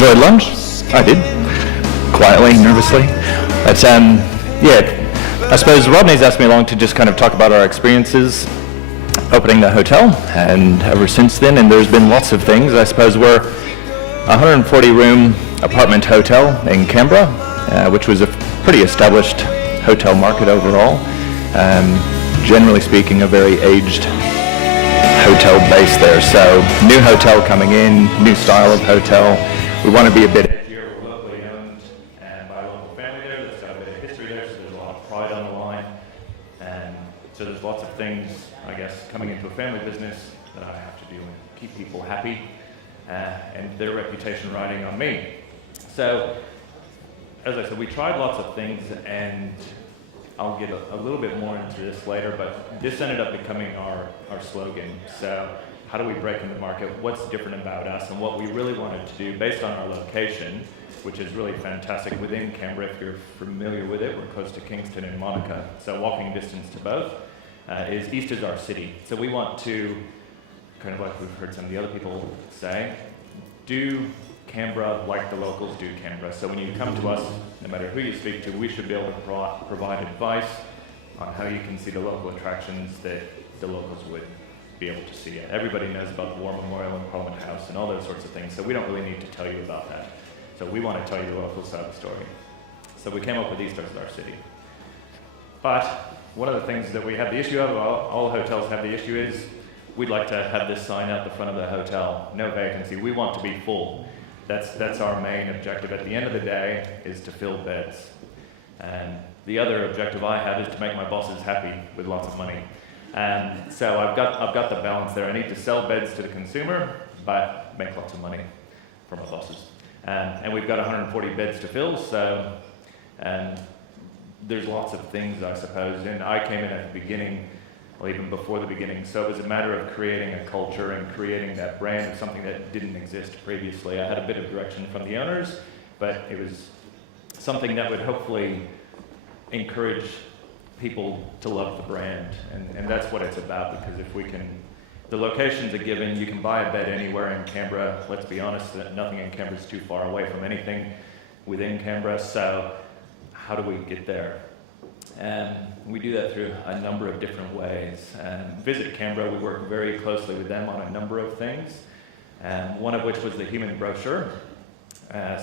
enjoyed lunch? I did. Quietly, nervously. But yeah, I suppose Rodney's asked me along to just kind of talk about our experiences opening the hotel, and ever since then, and there's been lots of things. I suppose we're a 140-room apartment hotel in Canberra, which was a pretty established hotel market overall. Generally speaking, a very aged hotel base there. So new hotel coming in, new style of hotel. We want to be a bit edgier. We're locally owned and by a local family there. There's got a bit of history there, so there's a lot of pride on the line. And so there's lots of things, I guess, coming into a family business that I have to do and keep people happy and their reputation riding on me. So, as I said, we tried lots of things, and I'll get a little bit more into this later, but this ended up becoming our slogan. So how do we break in the market? What's different about us? And what we really wanted to do, based on our location, which is really fantastic within Canberra, if you're familiar with it, we're close to Kingston and Monica, so walking distance to both, is east is our city. So we want to, kind of like we've heard some of the other people say, do Canberra like the locals do Canberra. So when you come to us, no matter who you speak to, we should be able to provide advice on how you can see the local attractions that the locals would be able to see. Everybody knows about the War Memorial and Parliament House and all those sorts of things, so we don't really need to tell you about that. So we want to tell you the local side of the story. So we came up with east as our city. But one of the things that we have the issue of, all hotels have the issue, is we'd like to have this sign out the front of the hotel, no vacancy. We want to be full. That's our main objective at the end of the day, is to fill beds. And the other objective I have is to make my bosses happy with lots of money. And so I've got the balance there. I need to sell beds to the consumer, but make lots of money for my bosses. And we've got 140 beds to fill, so there's lots of things, I suppose. And I came in at the beginning, or even before the beginning, so it was a matter of creating a culture and creating that brand of something that didn't exist previously. I had a bit of direction from the owners, but it was something that would hopefully encourage people to love the brand, and that's what it's about, because if we can, the location's a given, you can buy a bed anywhere in Canberra. Let's be honest, that nothing in Canberra is too far away from anything within Canberra, so how do we get there? And we do that through a number of different ways. VisitCanberra, we work very closely with them on a number of things, one of which was the human brochure.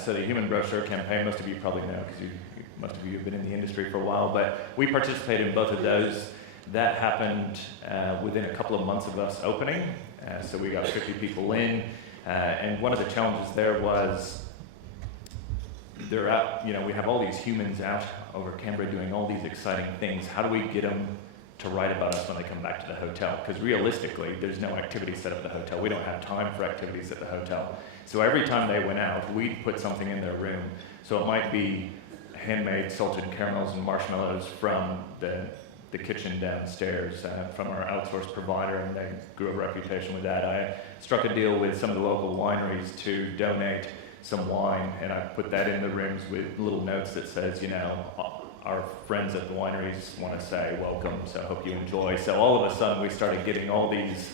So the human brochure campaign, most of you probably know, because most of you have been in the industry for a while, but we participate in both of those. That happened within a couple of months of us opening, so we got 50 people in, and one of the challenges there was they're out, we have all these humans out over Canberra doing all these exciting things. How do we get them to write about us when they come back to the hotel? Because realistically, there's no activity set up at the hotel. We don't have time for activities at the hotel. So every time they went out, we'd put something in their room. So it might be handmade salted caramels and marshmallows from the kitchen downstairs from our outsourced provider, and they grew a reputation with that. I struck a deal with some of the local wineries to donate some wine, and I put that in the rooms with little notes that says, our friends at the wineries want to say welcome, so I hope you enjoy. So all of a sudden we started getting all these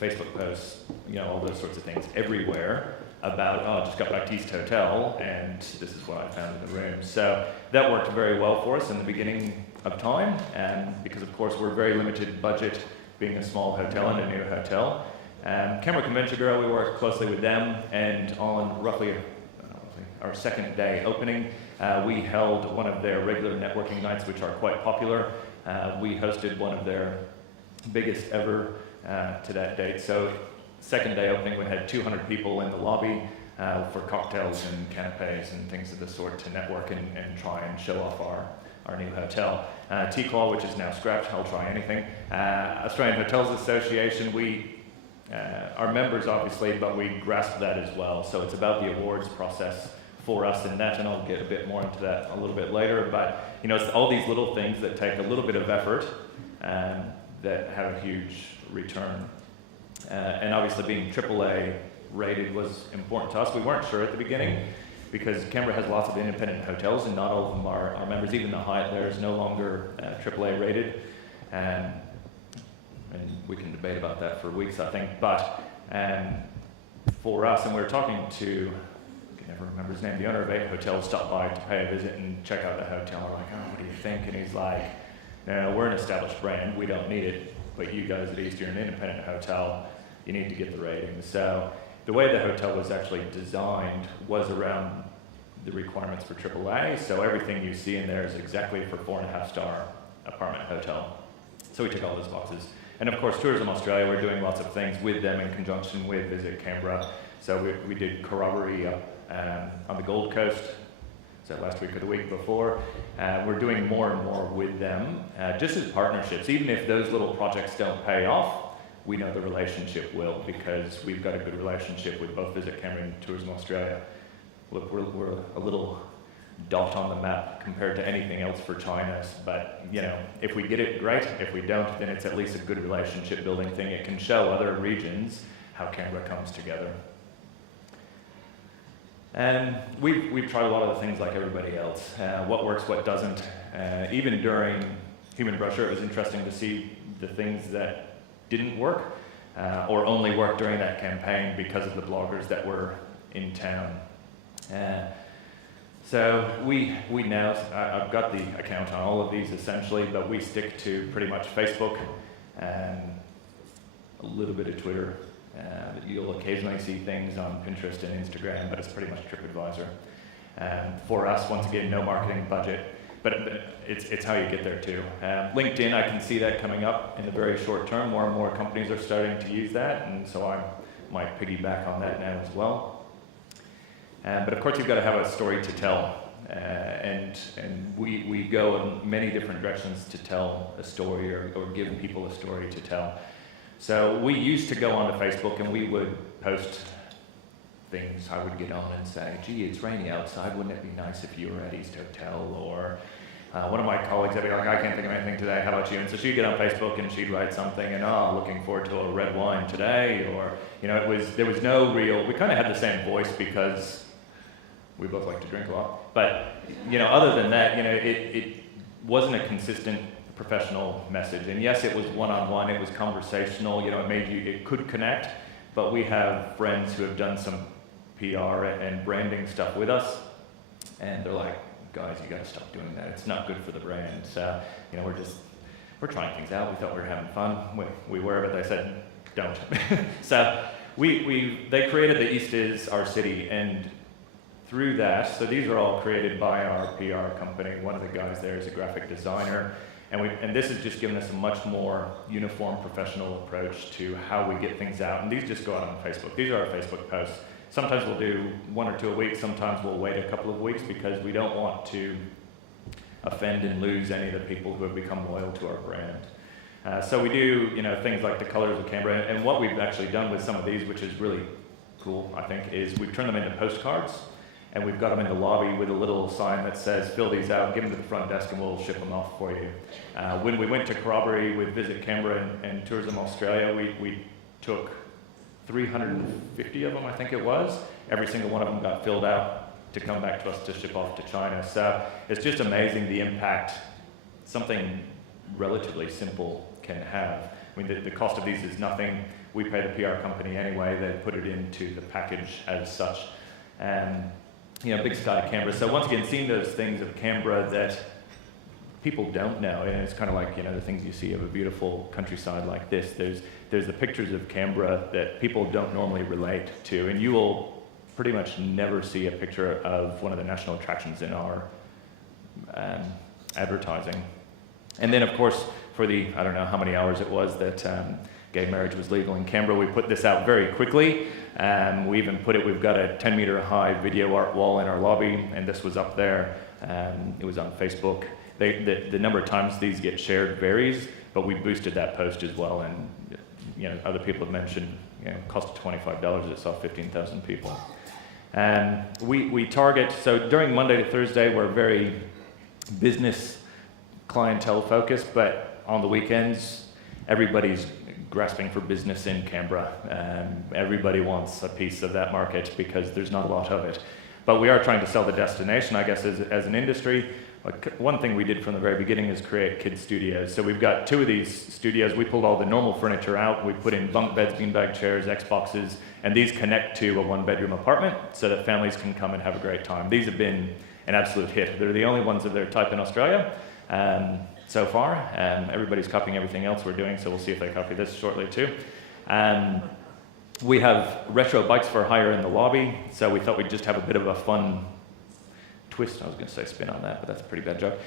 Facebook posts, all those sorts of things everywhere about, just got back to East Hotel, and this is what I found in the room. So that worked very well for us in the beginning of time, and because of course we're very limited budget, being a small hotel and a new hotel. Canberra Convention Bureau, we work closely with them, and on roughly our second day opening, we held one of their regular networking nights, which are quite popular. We hosted one of their biggest ever to that date. So second day opening, we had 200 people in the lobby for cocktails and canapes and things of the sort to network and try and show off our new hotel. TCLAW, which is now scrapped, I'll try anything. Australian Hotels Association, we are members obviously, but we grasp that as well. So it's about the awards process for us in that, and I'll get a bit more into that a little bit later. But it's all these little things that take a little bit of effort that have a huge return. And obviously being AAA rated was important to us. We weren't sure at the beginning, because Canberra has lots of independent hotels, and not all of them are members. Even the Hyatt there is no longer AAA rated. And we can debate about that for weeks, I think. But for us, and we were talking to, I can never remember his name, the owner of 8 hotels stopped by to pay a visit and check out the hotel. We're like, oh, what do you think? And he's like, no, we're an established brand, we don't need it, but you guys at East, you're an independent hotel, you need to get the ratings. So the way the hotel was actually designed was around the requirements for AAA, so everything you see in there is exactly for 4.5-star apartment hotel. So we tick all those boxes. And of course, Tourism Australia, we're doing lots of things with them in conjunction with VisitCanberra. So we did corroboree up on the Gold Coast, so last week or the week before. We're doing more and more with them, just as partnerships. Even if those little projects don't pay off, we know the relationship will, because we've got a good relationship with both VisitCanberra and Tourism Australia. Look, we're a little dot on the map compared to anything else for China, but you know, if we get it, great. If we don't, then it's at least a good relationship building thing. It can show other regions how Canberra comes together. And we've tried a lot of the things like everybody else. What works, what doesn't. Even during Human Brochure, it was interesting to see the things that didn't work, or only worked during that campaign because of the bloggers that were in town. So we now, I've got the account on all of these essentially, but we stick to pretty much Facebook and a little bit of Twitter. You'll occasionally see things on Pinterest and Instagram, but it's pretty much TripAdvisor. For us, once again, no marketing budget, but it's how you get there too. LinkedIn, I can see that coming up in the very short term. More and more companies are starting to use that, and so I might piggyback on that now as well. But of course, you've got to have a story to tell, and we go in many different directions to tell a story or give people a story to tell. So we used to go onto Facebook and we would post things. I would get on and say, gee, it's raining outside, wouldn't it be nice if you were at East Hotel? Or one of my colleagues would be like, I can't think of anything today, how about you? And so she'd get on Facebook and she'd write something, and looking forward to a red wine today, or, you know, there was no real, we kind of had the same voice because we both like to drink a lot. But, you know, other than that, you know, it wasn't a consistent professional message. And yes, it was one-on-one, it was conversational, you know, it could connect, but we have friends who have done some PR and branding stuff with us, and they're like, guys, you gotta stop doing that. It's not good for the brand. So, you know, we're trying things out. We thought we were having fun. We were, but they said, don't. So they created the East is Our City, and through that, so these are all created by our PR company. One of the guys there is a graphic designer, and this has just given us a much more uniform, professional approach to how we get things out. And these just go out on Facebook. These are our Facebook posts. Sometimes we'll do 1 or 2 a week. Sometimes we'll wait a couple of weeks because we don't want to offend and lose any of the people who have become loyal to our brand. So we do, you know, things like the colors of Canberra. And what we've actually done with some of these, which is really cool, I think, is we've turned them into postcards. And we've got them in the lobby with a little sign that says, fill these out, give them to the front desk, and we'll ship them off for you. When we went to corroboree with VisitCanberra and Tourism Australia, we took 350 of them, I think it was. Every single one of them got filled out to come back to us to ship off to China. So it's just amazing the impact something relatively simple can have. I mean, the cost of these is nothing. We pay the PR company anyway. They put it into the package as such. You know, big sky to Canberra. So once again, seeing those things of Canberra that people don't know, and it's kind of like, you know, the things you see of a beautiful countryside like this. There's the pictures of Canberra that people don't normally relate to, and you will pretty much never see a picture of one of the national attractions in our advertising. And then, of course, for the, I don't know how many hours it was that gay marriage was legal in Canberra, we put this out very quickly. We even we've got a 10-meter high video art wall in our lobby, and this was up there. It was on Facebook. The number of times these get shared varies, but we boosted that post as well. And, you know, other people have mentioned, you know, it cost $25, it saw 15,000 people. We target, so during Monday to Thursday, we're very business clientele focused, but on the weekends, everybody's grasping for business in Canberra. Everybody wants a piece of that market because there's not a lot of it. But we are trying to sell the destination, I guess, as an industry. one thing we did from the very beginning is create kids studios. So we've got 2 of these studios. We pulled all the normal furniture out. We put in bunk beds, beanbag chairs, Xboxes, and these connect to a 1-bedroom apartment so that families can come and have a great time. These have been an absolute hit. They're the only ones of their type in Australia so far. Everybody's copying everything else we're doing, so we'll see if they copy this shortly too. We have retro bikes for hire in the lobby, so we thought we'd just have a bit of a fun twist. I was going to say spin on that, but that's a pretty bad joke.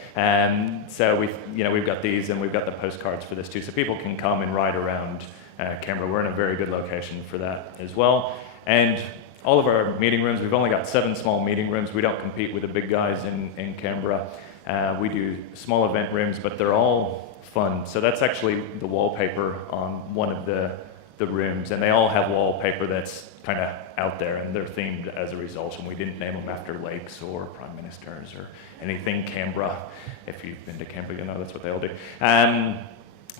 So we've got these, and we've got the postcards for this too, so people can come and ride around Canberra. We're in a very good location for that as well. And all of our meeting rooms, we've only got 7 small meeting rooms. We don't compete with the big guys in Canberra. We do small event rooms, but they're all fun. So that's actually the wallpaper on one of the rooms, and they all have wallpaper that's kind of out there, and they're themed as a result, and we didn't name them after lakes or prime ministers or anything Canberra. If you've been to Canberra, you know that's what they all do.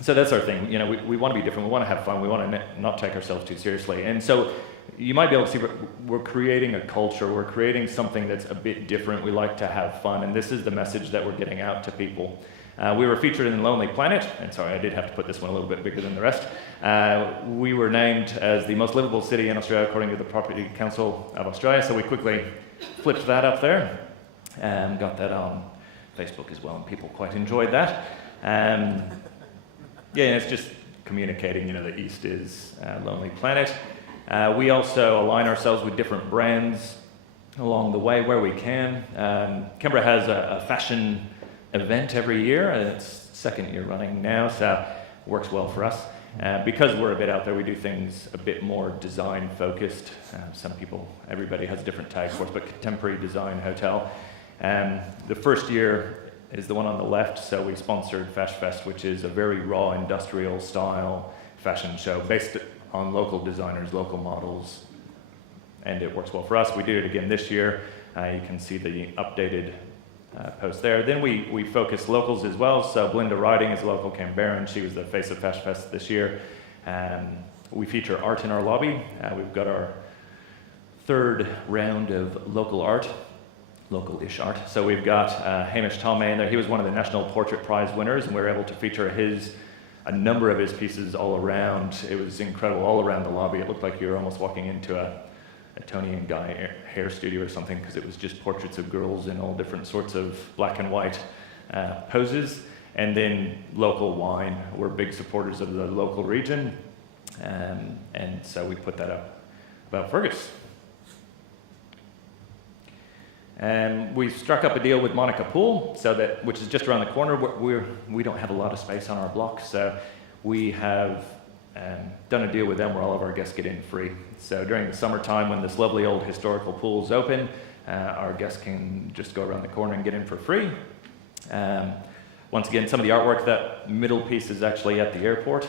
So that's our thing. We want to be different. We want to have fun. We want to not take ourselves too seriously. And so you might be able to see we're creating a culture. We're creating something that's a bit different. We like to have fun, and this is the message that we're getting out to people. We were featured in Lonely Planet, and sorry, I did have to put this one a little bit bigger than the rest. We were named as the most livable city in Australia according to the Property Council of Australia, so we quickly flipped that up there and got that on Facebook as well, and people quite enjoyed that. It's just communicating, the East is Lonely Planet. We also align ourselves with different brands along the way where we can. Canberra has a fashion event every year, and it's 2nd year running now, so it works well for us. Because we're a bit out there, we do things a bit more design focused. Everybody has a different tag for us, but contemporary design hotel. The first year is the one on the left, so we sponsored Fash Fest, which is a very raw industrial style fashion show based on local designers, local models, and it works well for us. We did it again this year. You can see the updated post there. Then we focus locals as well. So Belinda Riding is a local Canberran. She was the face of Fash Fest this year. We feature art in our lobby. We've got our 3rd round of local art, local-ish art. So we've got Hamish Tomei in there. He was one of the National Portrait Prize winners, and we were able to feature a number of his pieces all around. It was incredible, all around the lobby. It looked like you were almost walking into a Tony and Guy hair studio or something, because it was just portraits of girls in all different sorts of black and white poses. And then local wine. We're big supporters of the local region, and so we put that up about Fergus. We struck up a deal with Monica Pool, which is just around the corner. We don't have a lot of space on our block, so we have done a deal with them where all of our guests get in free. So during the summertime, when this lovely old historical pool is open, our guests can just go around the corner and get in for free. Once again, some of the artwork, that middle piece is actually at the airport.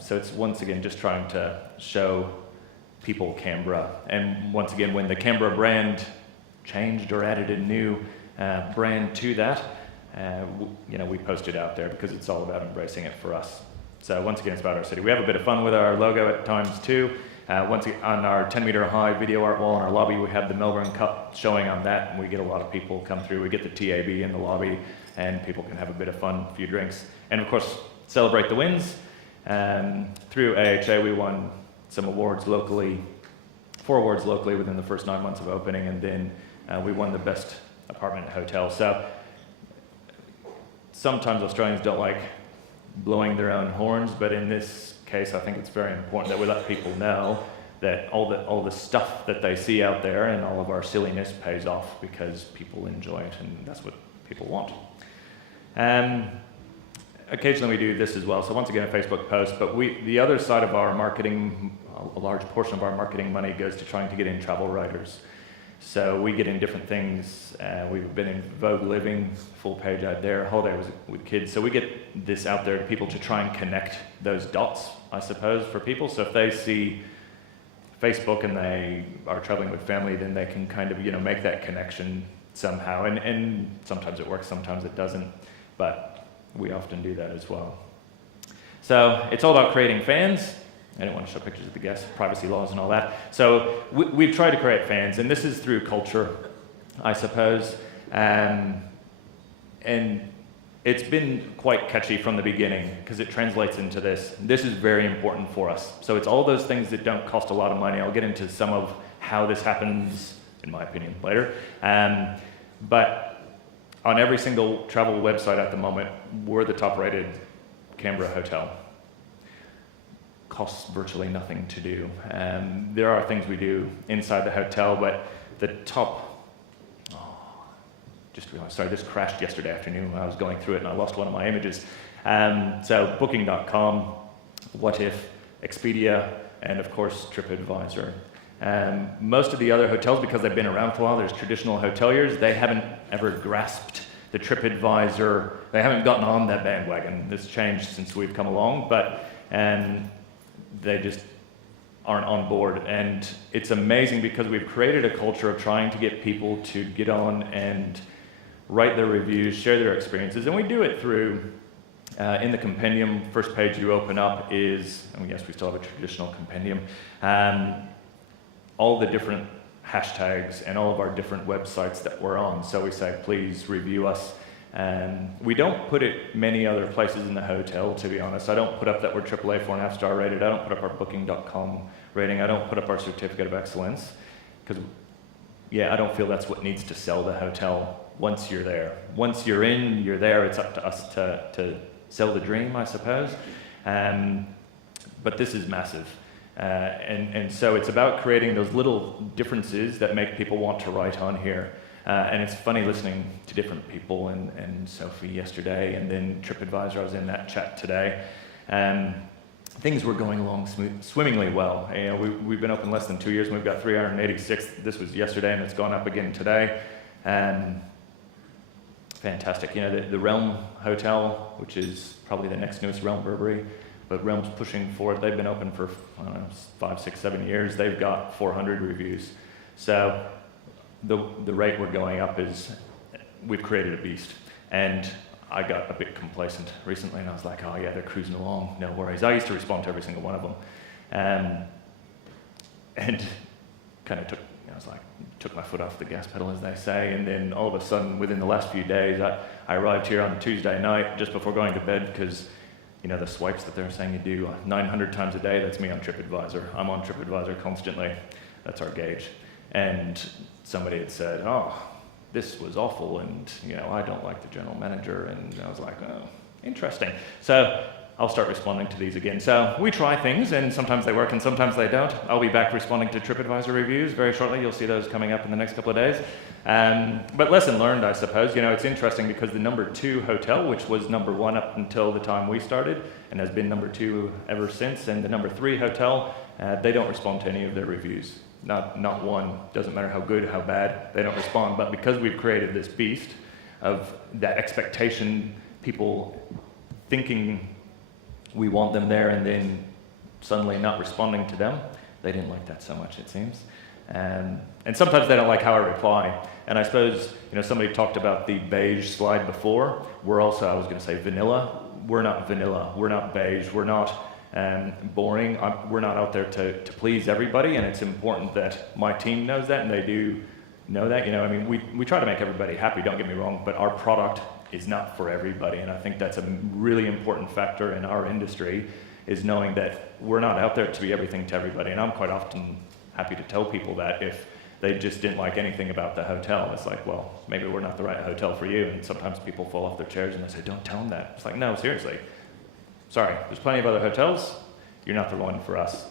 So it's once again just trying to show people Canberra. And once again, when the Canberra brand changed or added a new brand to that, we post it out there because it's all about embracing it for us. So once again, it's about our city. We have a bit of fun with our logo at times too. Once again, on our 10-meter high video art wall in our lobby, we have the Melbourne Cup showing on that, and we get a lot of people come through. We get the TAB in the lobby, and people can have a bit of fun, a few drinks, and of course, celebrate the wins. Through AHA, we won some awards locally, 4 awards locally within the first 9 months of opening, and then we won the best apartment hotel. So sometimes Australians don't like blowing their own horns, but in this case, I think it's very important that we let people know that all the stuff that they see out there and all of our silliness pays off because people enjoy it, and that's what people want. Occasionally we do this as well. So once again, a Facebook post, but the other side of our marketing, a large portion of our marketing money goes to trying to get in travel writers. So we get in different things. We've been in Vogue Living, full page ad there, Holiday with Kids. So we get this out there to people to try and connect those dots, I suppose, for people. So if they see Facebook and they are traveling with family, then they can kind of, make that connection somehow. And sometimes it works, sometimes it doesn't, but we often do that as well. So it's all about creating fans. I don't want to show pictures of the guests, privacy laws and all that. So we've tried to create fans, and this is through culture, I suppose. and it's been quite catchy from the beginning because it translates into this. This is very important for us. So it's all those things that don't cost a lot of money. I'll get into some of how this happens, in my opinion, later. But on every single travel website at the moment, we're the top-rated Canberra hotel. Costs virtually nothing to do. There are things we do inside the hotel, but the top, just realized, sorry, this crashed yesterday afternoon when I was going through it and I lost one of my images. So booking.com, What If, Expedia, and of course TripAdvisor. Most of the other hotels, because they've been around for a while, there's traditional hoteliers, they haven't ever grasped the TripAdvisor, they haven't gotten on that bandwagon. This changed since we've come along, but they just aren't on board. And it's amazing because we've created a culture of trying to get people to get on and write their reviews, share their experiences, and we do it through, in the compendium, first page you open up is, and yes, we still have a traditional compendium, all the different hashtags and all of our different websites that we're on. So we say, please review us. We don't put it many other places in the hotel, to be honest. I don't put up that we're AAA 4.5 star rated. I don't put up our booking.com rating. I don't put up our certificate of excellence because, yeah, I don't feel that's what needs to sell the hotel once you're there. Once you're in, you're there. It's up to us to sell the dream, I suppose. But this is massive. And so it's about creating those little differences that make people want to write on here. And it's funny listening to different people and Sophie yesterday, and then TripAdvisor, I was in that chat today. Things were going along swimmingly well. You know, we've been open less than 2 years, and we've got 386. This was yesterday, and it's gone up again today. Fantastic. You know, the Realm Hotel, which is probably the next newest Realm Burberry, but Realm's pushing for it. They've been open for, I don't know, 5, 6, 7 years. They've got 400 reviews. So the rate we're going up is, we've created a beast. And I got a bit complacent recently, and I was like, oh yeah, they're cruising along, no worries. I used to respond to every single one of them. And kind of took my foot off the gas pedal, as they say, and then all of a sudden, within the last few days, I arrived here on Tuesday night, just before going to bed, because you know, the swipes that they're saying you do 900 times a day, that's me on TripAdvisor. I'm on TripAdvisor constantly. That's our gauge. And somebody had said, oh, this was awful, and you know, I don't like the general manager, and I was like, oh, interesting. So I'll start responding to these again. So we try things, and sometimes they work and sometimes they don't. I'll be back responding to TripAdvisor reviews very shortly. You'll see those coming up in the next couple of days. But lesson learned, I suppose. You know, it's interesting because the #2 hotel, which was #1 up until the time we started, and has been #2 ever since, and the #3 hotel, they don't respond to any of their reviews. Not one. Doesn't matter how good, how bad, they don't respond. But because we've created this beast of that expectation, people thinking we want them there and then suddenly not responding to them, they didn't like that so much, it seems. And sometimes they don't like how I reply. And I suppose, you know, somebody talked about the beige slide before. We're also, I was going to say vanilla. We're not vanilla. We're not beige. We're not boring. We're not out there to please everybody, and it's important that my team knows that, and they do know that. You know, I mean, we try to make everybody happy, don't get me wrong, but our product is not for everybody, and I think that's a really important factor in our industry, is knowing that we're not out there to be everything to everybody. And I'm quite often happy to tell people that if they just didn't like anything about the hotel, it's like, well, maybe we're not the right hotel for you. And sometimes people fall off their chairs and they say, don't tell them that. It's like, no, seriously. Sorry, there's plenty of other hotels. You're not the one for us.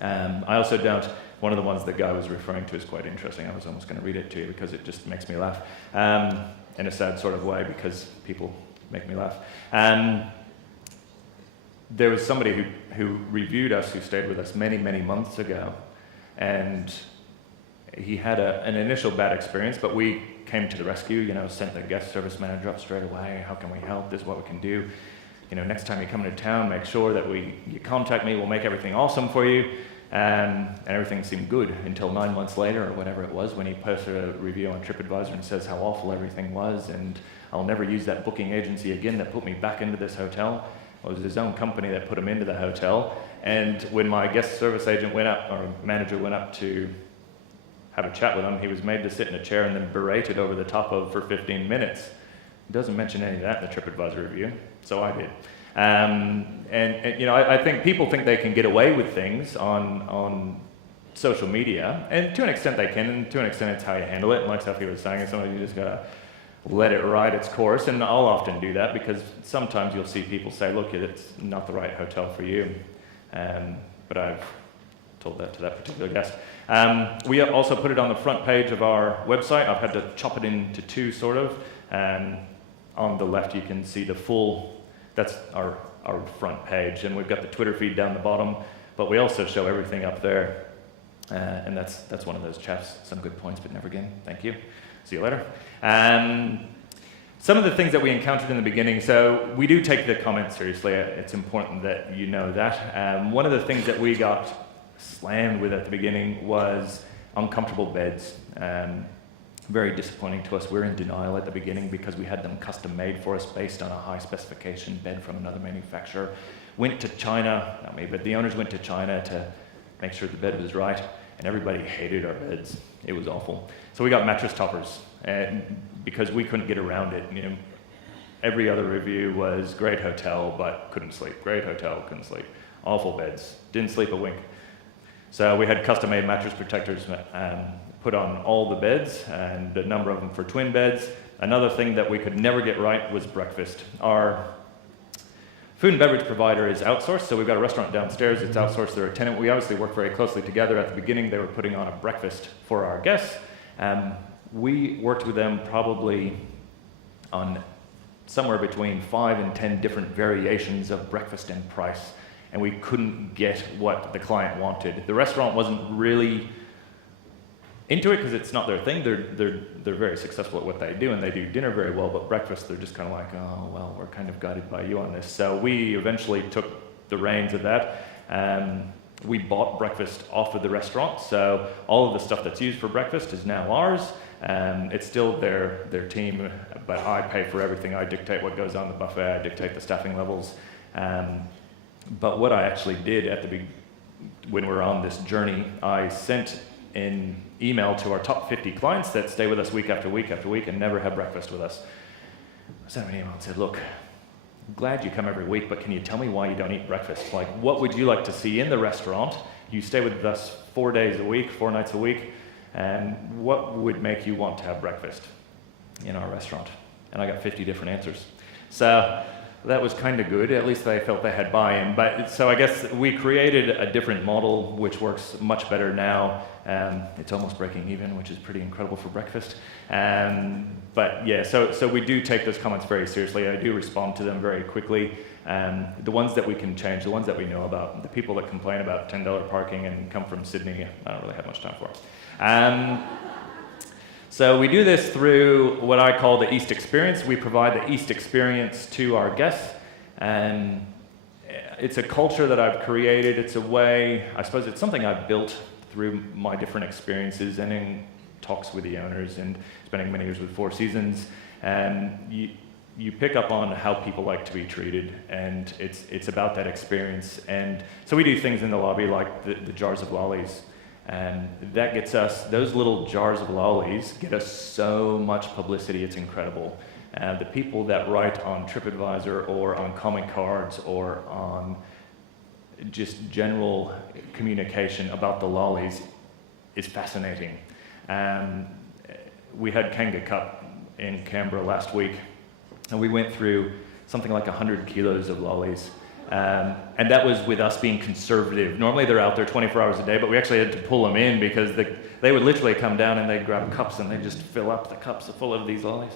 I also don't, one of the ones the guy was referring to is quite interesting. I was almost going to read it to you because it just makes me laugh. In a sad sort of way, because people make me laugh. There was somebody who reviewed us, who stayed with us many, many months ago, and he had an initial bad experience, but we came to the rescue, you know, sent the guest service manager up straight away. How can we help? This is what we can do. You know, next time you come into town, make sure that you contact me. We'll make everything awesome for you. And everything seemed good until 9 months later, or whatever it was, when he posted a review on TripAdvisor and says how awful everything was, and I'll never use that booking agency again that put me back into this hotel. It was his own company that put him into the hotel. And when my guest service agent went up, or manager went up to have a chat with him, he was made to sit in a chair and then berated over the top of for 15 minutes. It doesn't mention any of that in the TripAdvisor review, so I did. And you know, I think people think they can get away with things on social media, and to an extent they can, and to an extent it's how you handle it. And like Sophie was saying, sometimes you just gotta let it ride its course, and I'll often do that because sometimes you'll see people say, look, it's not the right hotel for you. But I've told that to that particular guest. We also put it on the front page of our website. I've had to chop it into two, sort of. On the left, you can see the full, that's our front page, and we've got the Twitter feed down the bottom, but we also show everything up there. And that's one of those chaps. Some good points, but never again. Thank you. See you later. Some of the things that we encountered in the beginning, so we do take the comments seriously. It's important that you know that. One of the things that we got slammed with at the beginning was uncomfortable beds. Very disappointing to us. We were in denial at the beginning because we had them custom made for us based on a high specification bed from another manufacturer. Went to China, not me, but the owners went to China to make sure the bed was right, and everybody hated our beds. It was awful. So we got mattress toppers, and because we couldn't get around it. You know, every other review was great hotel, but couldn't sleep. Great hotel, couldn't sleep. Awful beds, didn't sleep a wink. So we had custom-made mattress protectors put on all the beds, and a number of them for twin beds. Another thing that we could never get right was breakfast. Our food and beverage provider is outsourced, so we've got a restaurant downstairs. It's outsourced. They're a tenant. We obviously work very closely together. At the beginning, they were putting on a breakfast for our guests. We worked with them probably on somewhere between 5 and 10 different variations of breakfast and price, and we couldn't get what the client wanted. The restaurant wasn't really into it because it's not their thing. They're very successful at what they do, and they do dinner very well, but breakfast, they're just kind of like, oh, well, we're kind of guided by you on this. So we eventually took the reins of that. We bought breakfast off of the restaurant, so all of the stuff that's used for breakfast is now ours. It's still their team, but I pay for everything. I dictate what goes on the buffet. I dictate the staffing levels. But what I actually did when we were on this journey, I sent an email to our top 50 clients that stay with us week after week after week and never have breakfast with us. I sent them an email and said, look, I'm glad you come every week, but can you tell me why you don't eat breakfast? Like, what would you like to see in the restaurant? You stay with us 4 days a week, 4 nights a week, and what would make you want to have breakfast in our restaurant? And I got 50 different answers. So that was kind of good. At least they felt they had buy-in. But so I guess we created a different model which works much better now. It's almost breaking even, which is pretty incredible for breakfast. But yeah, so we do take those comments very seriously. I do respond to them very quickly. The ones that we can change, the ones that we know about, the people that complain about $10 parking and come from Sydney, I don't really have much time for. So we do this through what I call the East Experience. We provide the East Experience to our guests. It's a culture that I've created. It's a way, I suppose it's something I've built through my different experiences and in talks with the owners and spending many years with Four Seasons. You pick up on how people like to be treated, and it's about that experience. And so we do things in the lobby like the jars of lollies. And that gets us, those little jars of lollies get us so much publicity, it's incredible. The people that write on TripAdvisor or on comment cards or on just general communication about the lollies is fascinating. We had Kanga Cup in Canberra last week, and we went through something like 100 kilos of lollies. And that was with us being conservative. Normally they're out there 24 hours a day, but we actually had to pull them in because they would literally come down and they'd grab cups and they'd just fill up the cups full of these lollies.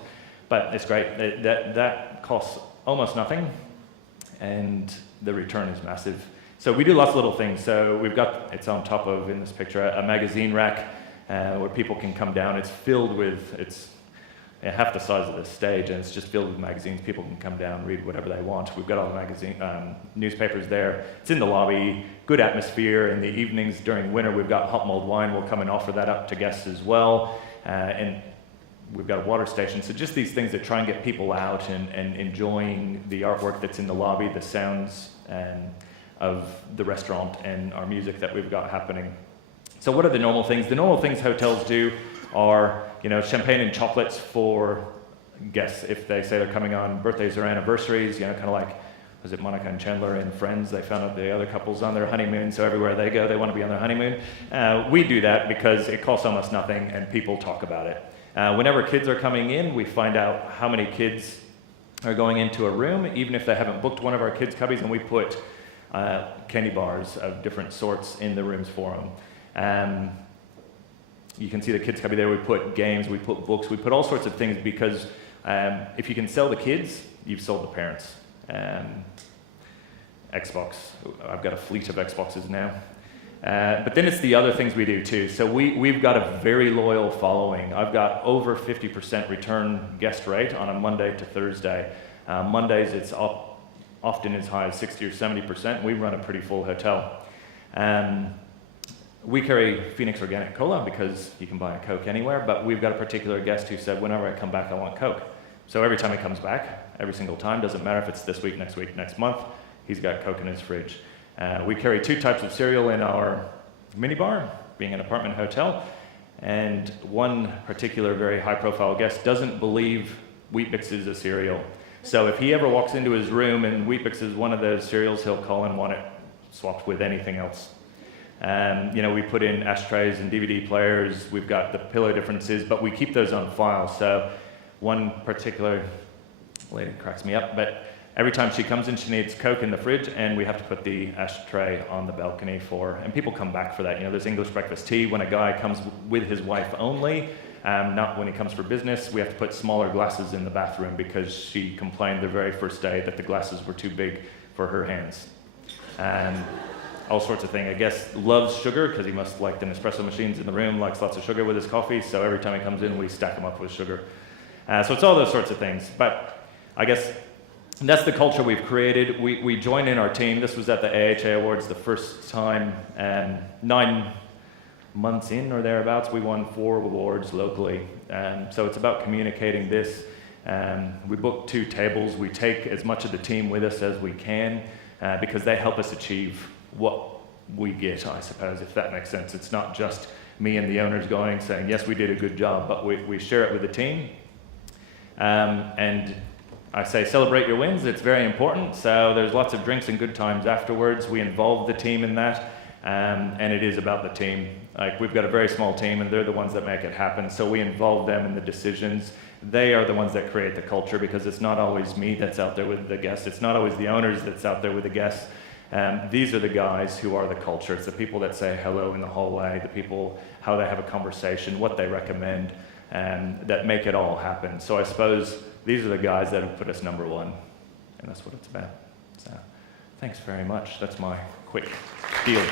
But it's great. That costs almost nothing, and the return is massive. So we do lots of little things. So we've got, it's on top of, in this picture, a magazine rack where people can come down. It's filled with, it's half the size of the stage, and it's just filled with magazines. People can come down, read whatever they want. We've got all the newspapers there. It's in the lobby, good atmosphere. In the evenings during winter, we've got hot mulled wine. We'll come and offer that up to guests as well. And we've got a water station. So just these things that try and get people out and enjoying the artwork that's in the lobby, the sounds of the restaurant, and our music that we've got happening. So what are the normal things? The normal things hotels do are, champagne and chocolates for guests, if they say they're coming on birthdays or anniversaries, you know, kind of like, was it Monica and Chandler in Friends? They found out the other couple's on their honeymoon, so everywhere they go, they want to be on their honeymoon. We do that because it costs almost nothing and people talk about it. Whenever kids are coming in, we find out how many kids are going into a room, even if they haven't booked one of our kids' cubbies, and we put candy bars of different sorts in the rooms for them. You can see the kids' cubby there. We put games, we put books, we put all sorts of things because if you can sell the kids, you've sold the parents. Xbox, I've got a fleet of Xboxes now. But then it's the other things we do too. So we've got a very loyal following. I've got over 50% return guest rate on a Monday to Thursday. Mondays it's often as high as 60 or 70%. We run a pretty full hotel. We carry Phoenix Organic Cola because you can buy a Coke anywhere, but we've got a particular guest who said, whenever I come back, I want Coke. So every time he comes back, every single time, doesn't matter if it's this week, next month, he's got Coke in his fridge. We carry 2 types of cereal in our minibar, being an apartment hotel, and one particular very high-profile guest doesn't believe Weet-Bix is a cereal. So if he ever walks into his room and Weet-Bix is one of those cereals, he'll call and want it swapped with anything else. You know, we put in ashtrays and DVD players, we've got the pillow differences, but we keep those on file. So one particular lady cracks me up, but every time she comes in, she needs Coke in the fridge, and we have to put the ashtray on the balcony and people come back for that. You know, there's English breakfast tea when a guy comes with his wife only, not when he comes for business. We have to put smaller glasses in the bathroom because she complained the very first day that the glasses were too big for her hands. All sorts of things. I guess loves sugar because he must like the Nespresso machines in the room, likes lots of sugar with his coffee, so every time he comes in, we stack him up with sugar. So it's all those sorts of things. But I guess that's the culture we've created. We join in our team. This was at the AHA Awards the first time, 9 months in or thereabouts, we won 4 awards locally. So it's about communicating this. We book 2 tables. We take as much of the team with us as we can because they help us achieve what we get, I suppose, if that makes sense. It's not just me and the owners going saying, yes, we did a good job, but we share it with the team. And I say celebrate your wins. It's very important. So there's lots of drinks and good times afterwards. We involve the team in that, and it is about the team. Like, we've got a very small team, and they're the ones that make it happen. So we involve them in the decisions. They are the ones that create the culture because it's not always me that's out there with the guests. It's not always the owners that's out there with the guests. These are the guys who are the culture. It's the people that say hello in the hallway, the people, how they have a conversation, what they recommend, that make it all happen. So I suppose these are the guys that have put us number 1, and that's what it's about. So thanks very much. That's my quick deal.